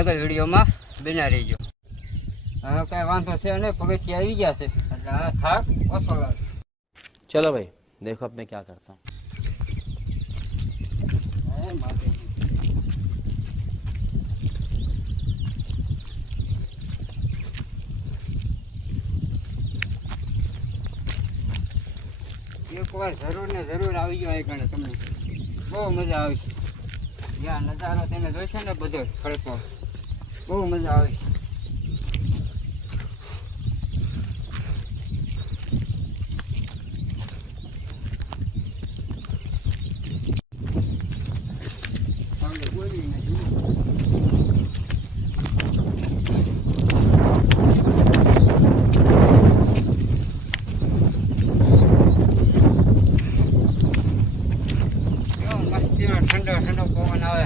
આગળ વિડીયોમાં બના રહીજો. હવે કાંઈ વાંધો છે અને પગથિયા આવી ગયા છે એટલે આ થાક ઓછો લાગે. चलो भाई देखो अब मैं क्या करता हूँ. એક વાર જરૂર ને જરૂર આવી ગયો એ ગણે તમને બહુ મજા આવશે. જ્યાં નજારો તમે જોઈશો ને બધો ખડકો બહુ મજા આવે. ઠંડો ઠંડો પવન આવે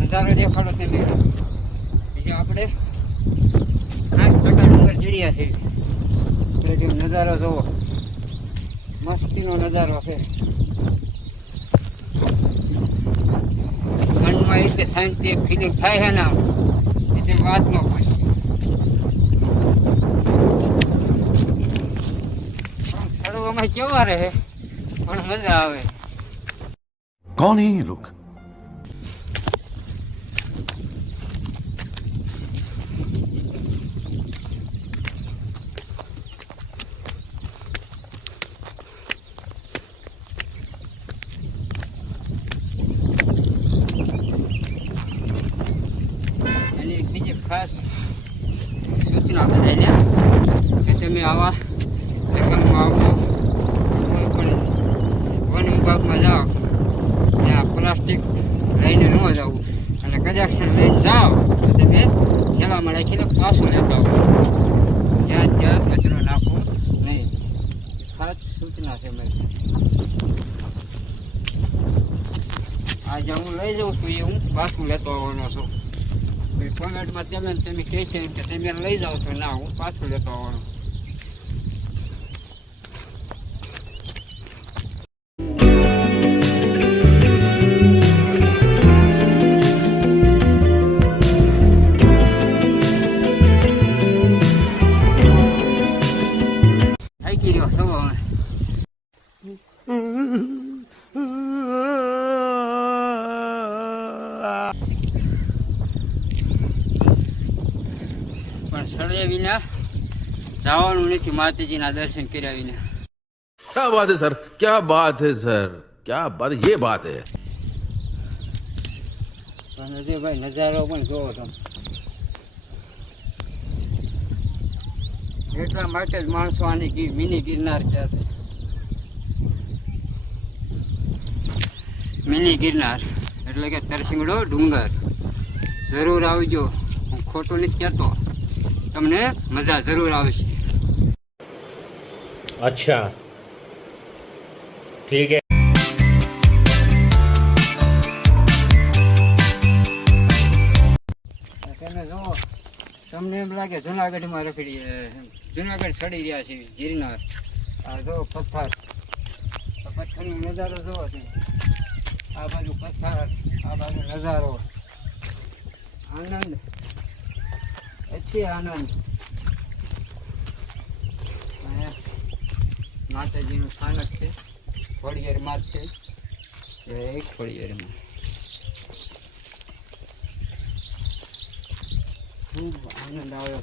નજારો દેખાડો તમે. બીજું આપણે 8 ડુંગર ચડ્યા છે એટલે નજારો જોવો મસ્તીનો નજારો છે. મનમાં એટલે શાંતિ ફિલિંગ થાય છે ને એટલે વાત ન પૂછે. ચડવામાં કેવા રહે પણ મજા આવે. कौन है ये लोग? અને એક બીજી ખાસ સૂચના બધાને કે તમે આવા જંગલમાં આવો કોઈ પણ વન વિભાગમાં જાઓ ત્યાં પ્લાસ્ટિક લઈને ન જવું અને કદાચ લઈને જાઓ તો તમે થેલામાં રાખીને પાછું લેતા આવો. ત્યાં ત્યાં કચરો નાખવો નહીં. ખાસ સૂચના છે મારી. આજે હું લઈ જાઉં છું એ હું પાછું લેતો આવવાનો છું. કોમેન્ટમાં તમે કહે છે કે તમે લઈ જાઓ છો ના હું પાછું લેતો આવવાનો. થાકી રહ્યો સૌ હવે. પણ સળે વિના જવાનું નથી માતાજીના દર્શન કર્યા વિના. क्या बात है सर, क्या बात है सर, क्या बात, ये बात है. પણ હજી ભાઈ નજારો પણ જોવો તમે. એટલા માટે જ માણસો આની મિની ગિરનાર કહે છે. મિની ગિરનાર એટલે કે તરસિંગડો ડુંગર. જરૂર આવજો, હું ખોટું નથી કહેતો, તમને મજા જરૂર આવશે. अच्छा ठीक है. તમે જુઓ તમને એમ લાગે જુનાગઢમાં રખડી જુનાગઢ ચડી રહ્યા છે ગિરનાર. આ જો પથ્થર પથ્થરનો નજારો જોવો છે. આ બાજુ પથ્થર આ બાજુ નજારો. આનંદ અતિ આનંદ. માતાજીનું સ્થાનક છે ખોડિયાર માર્ગ છે એક ખોડિયારમાં. ખૂબ આનંદ આવ્યો.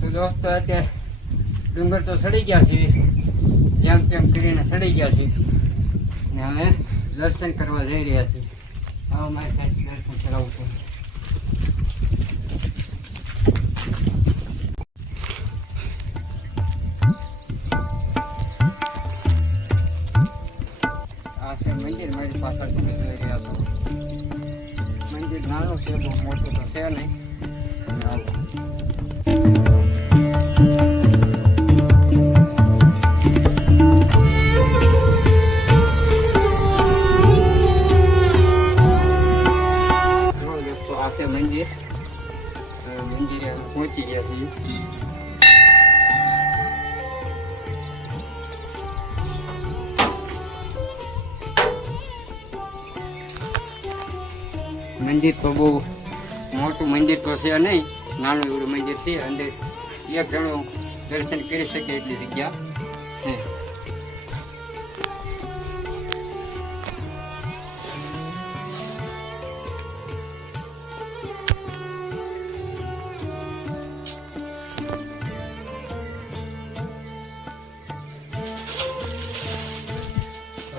તો દોસ્તો અત્યારે ડુંગર તો ચડી ગયા છે, જેમ તેમ કરીને ચડી ગયા છે ને અમે દર્શન કરવા જઈ રહ્યા છીએ. હવે મારી સાહેબ દર્શન કરાવું છું. આ છે મંદિર મારી પાછળ તમે જોઈ રહ્યા છો. મંદિર નાનું છે, બહુ મોટું તો છે નહીં. આવું મંદિર તો બહુ મોટું મંદિર તો છે નહીં, નાનું એવડું મંદિર છે. અંદર એક જણો દર્શન કરી શકે એટલી જગ્યા છે.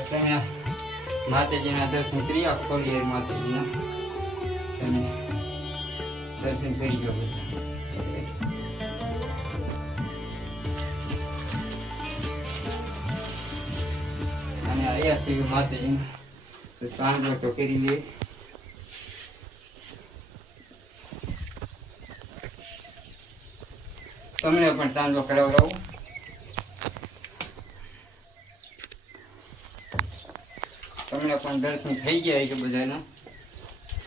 તમે માતાજીના દર્શન કરી ખોડિયાર માતાજીના તમે દર્શન કરી જાઓ બધા. અને આવ્યા છે માતાજી તો ચાંદલો તો કરી લે. તમને પણ ચાંદલો કરાવડાવું. તમને પણ દર્શન થઈ ગયા છે બધાના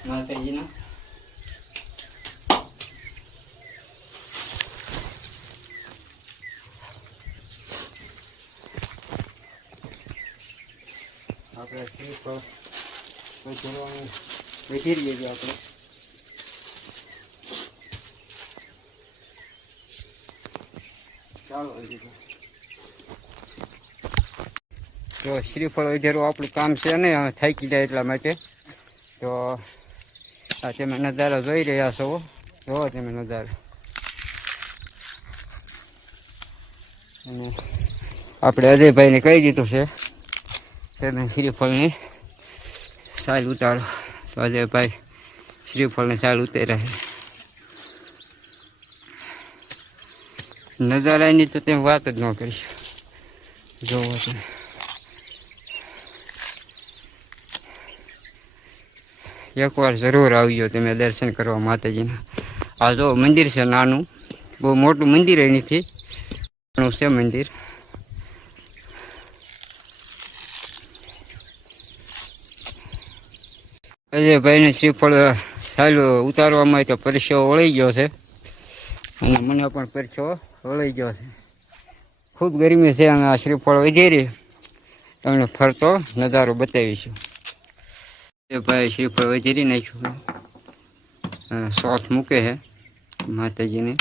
માતાજીના. આપણે શ્રીફળ જોવાનું બેઠી રહીએ છીએ આપણે. ચાલો તો શ્રીફળ વધારવું આપણું કામ છે ને, થાકી જાય એટલા માટે. તો આ તમે નજારો જોઈ રહ્યા છો, જોવો તમે નજારો. અને આપણે અજયભાઈને કહી દીધું છે તમે શ્રીફળની સાલ ઉતારો, તો અજયભાઈ શ્રીફળની સાલ ઉતાર્યા છે. નજારાની તો તેમ વાત જ ન કરીશ, જોવો તમે. એકવાર જરૂર આવજો તમે દર્શન કરવા માતાજીના. આ જો મંદિર છે નાનું, બહુ મોટું મંદિર એ નથી, નાનું છે મંદિર. અજયભાઈને શ્રીફળ સાલું ઉતારવામાં તો પરસેવો વળી ગયો છે, અને મને પણ પરસેવો વળી ગયો છે. ખૂબ ગરમી છે, અને આ શ્રીફળ વધારી તમને ફરતો નજારો બતાવીશું. ભાઈ શ્રીફળ વધારી નાખ્યું, સોથ મૂકે છે માતાજીને.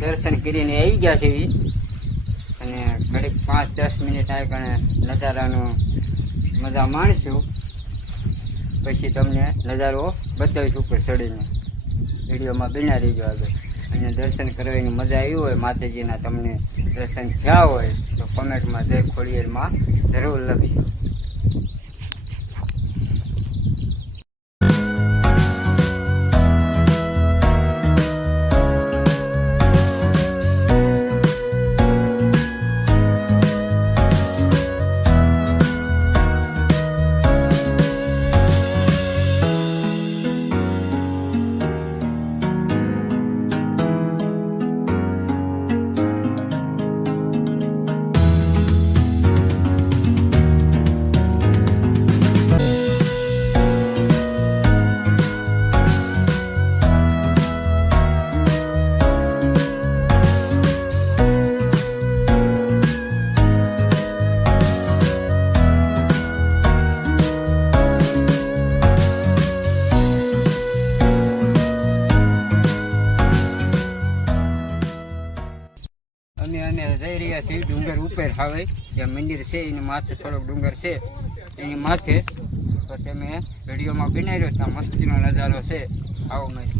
દર્શન કરીને આવી ગયા છે, અને ઘડીક 5-10 મિનિટ આવી કણે નજારાનો મજા માણીશું. પછી તમને નજારો બતાવીશું ઉપર ચડીને. વિડીયોમાં બન્યા રહીજો આગળ. અને દર્શન કરવાની મજા આવી હોય માતાજીના, તમને દર્શન થયા હોય તો કોમેન્ટમાં જય ખોડિયારમાં જરૂર લખજો. અમે જઈ રહ્યા છીએ ડુંગર ઉપર. હવે જે મંદિર છે એની માથે થોડોક ડુંગર છે, એની માથે તો તમે વિડીયોમાં બનાવી રહ્યો ત્યાં મસ્તીનો નજારો છે. આવો મારી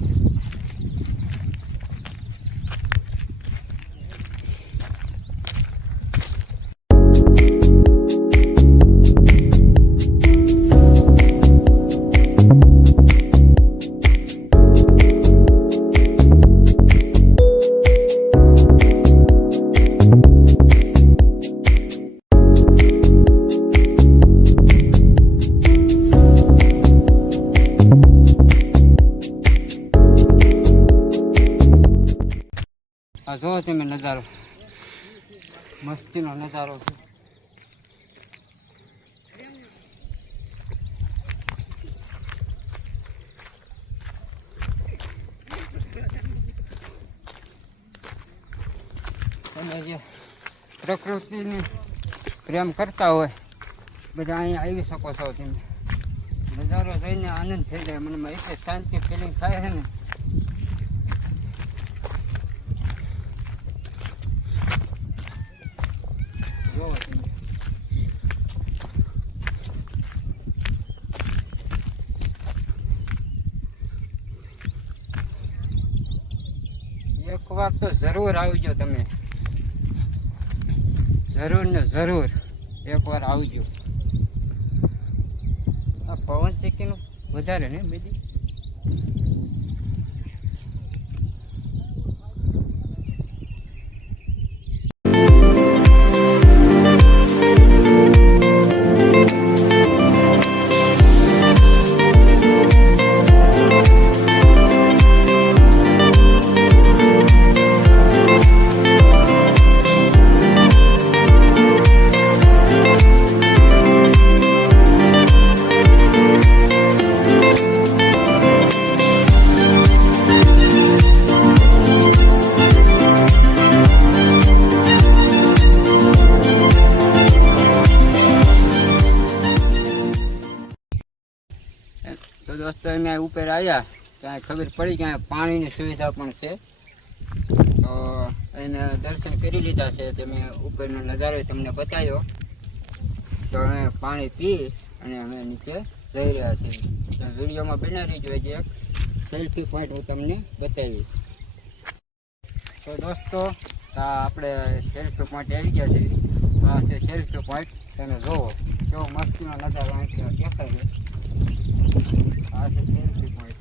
આ જો તમે નજારો, મસ્તીનો નજારો છે. તમે જે પ્રકૃતિને પ્રેમ કરતા હોય બધા અહીંયા આવી શકો છો. તમે નજારો જોઈને આનંદ થઈ જાય. મનમાં એક શાંતિ ફિલિંગ થાય છે ને. જોવો તમે. એક વાર તો જરૂર આવજો તમે, જરૂર ને જરૂર એક વાર આવજો. આ પવન ચક્કીનું વધારે ને બધી. તો દોસ્તો અમે ઉપર આવ્યા ત્યાં ખબર પડી કે અહીંયા પાણીની સુવિધા પણ છે. તો એને દર્શન કરી લીધા છે. તમે ઉપરનો નજારો તમને બતાવ્યો. તો અમે પાણી પી અને અમે નીચે જઈ રહ્યા છીએ. તો વિડીયોમાં બનાવી જોઈએ એક સેલ્ફી પોઈન્ટ હું તમને બતાવીશ. તો દોસ્તો આપણે સેલ્ફી પોઈન્ટ આવી ગયા છે. તો આ છે સેલ્ફી પોઈન્ટ. તમે જુઓ કેવો મસ્તીનો નજારો અહીંયા દેખાય છે. આ છે સેલ્ફી પોઈન્ટ.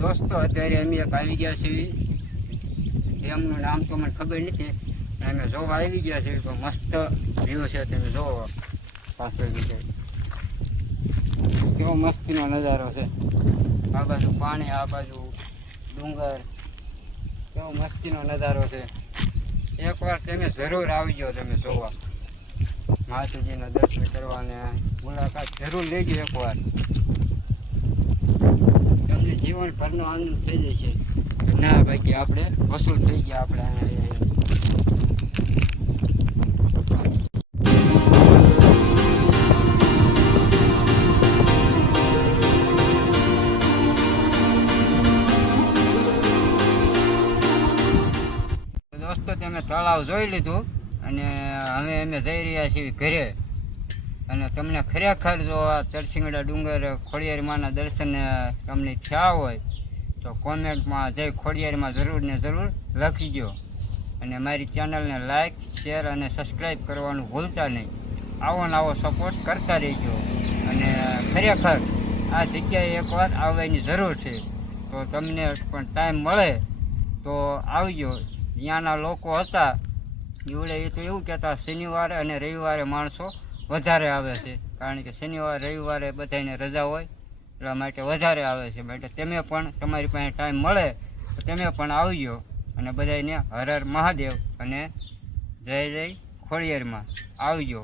દોસ્તો અત્યારે અમે એક આવી ગયા છીએ. એમનું નામ તો મને ખબર નથી. અમે જોવા આવી ગયા છીએ. તો મસ્ત વ્યૂ છે. તમે જોવો પાછળ વિશે કેવો મસ્તીનો નજારો છે. આ બાજુ પાણી, આ બાજુ ડુંગર. કેવો મસ્તીનો નજારો છે. એકવાર તમે જરૂર આવજો. તમે જોવા માતાજીના દર્શન કરવાને મુલાકાત જરૂર લેજો એકવાર. તમને જીવન ભરનો આનંદ થઈ જશે. ના ભાઈ કે આપણે વસૂલ થઈ ગયા. આપણે દોસ્તો તમે તળાવ જોઈ લીધું અને હવે અમે જઈ રહ્યા છીએ ઘરે. અને તમને ખરેખર જો આ તરસિંગડા ડુંગર ખોડિયાર માના દર્શન તમને થયા હોય તો કોમેન્ટમાં જય ખોડિયારમાં જરૂર ને જરૂર લખીજો. અને મારી ચેનલને લાઇક, શેર અને સબસ્ક્રાઈબ કરવાનું ભૂલતા નહીં. આવો ને આવો સપોર્ટ કરતા રહેજો. અને ખરેખર આ જગ્યાએ એકવાર આવવાની જરૂર છે. તો તમને પણ ટાઈમ મળે તો આવજો. ત્યાંના લોકો હતા એ તો એવું કહેતા શનિવારે અને રવિવારે માણસો વધારે આવે છે, કારણ કે શનિવારે રવિવારે બધાને રજા હોય એટલા માટે વધારે આવે છે. માટે તમે પણ તમારી પાસે ટાઈમ મળે તો તમે પણ આવજો. અને બધાને હર હર મહાદેવ અને જય જય ખોડિયારમાં આવજો.